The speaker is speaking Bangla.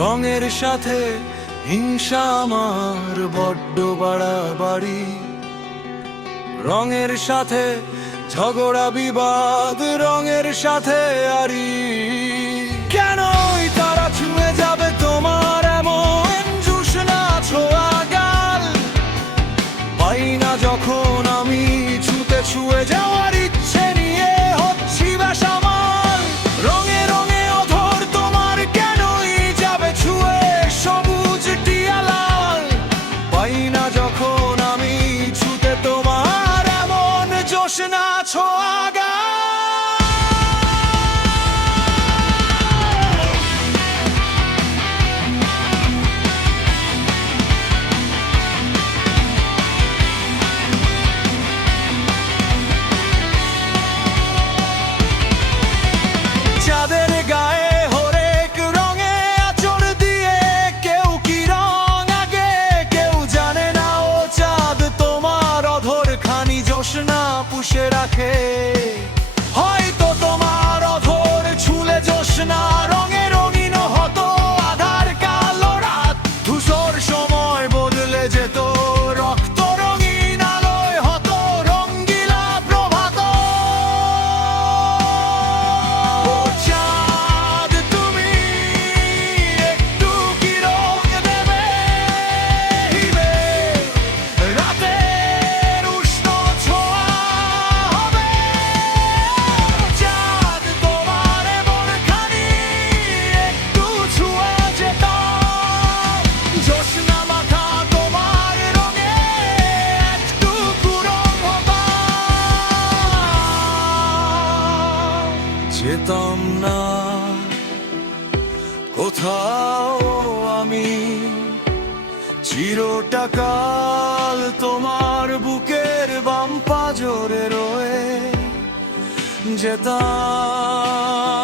রঙের সাথে হিংসা আমার বড্ড বাড়াবাড়ি, রঙের সাথে ঝগড়া বিবাদ, রঙের সাথে আরি। কেনই তারা ছুঁয়ে যাবে তোমার এমন জুস্না ছোঁয়া গাল, পাই না যখন আমি ছুঁতে ছুঁয়ে যাওয়ার ইচ্ছে নিয়ে হচ্ছি বেসামাল। রঙে রঙে অধর তোমার কেনই যাবে ছুঁয়ে সবুজ টিয়া লাল, পাই না যখন আমি ছুঁতে তোমার এমন জোসনা ছোঁয়া গাল। চাঁদের গায়ে হরেক রঙে আঁচড় দিয়ে কেউ কি রং আগে, কেউ জানে না ও চাঁদ তোমার অধর খানি জোসনা পুষে রাখে। হয়তো তোমার অধর ছুলে জোসনা রঙে রঙিন হতো আধার কালো রাত, ধূসর সময় বদলে যেত রক্ত রঙিন আলোয় হতো রঙ্গিলা প্রভাত। ও চাঁদ তুমি একটু কি রং দেবে হিবে, রাতের উষ্ণ ছোঁয়া হবে। চাঁদ তোমার এমন খানি একটু ছুঁয়ে যেতাম, জোসনা মাখা তোমার রঙে একটু রং হতাম। যেতাম না কোথাও আমি, চিরটা কাল তোমার বুকের বাম পাঁজরে রয়ে যেতাম।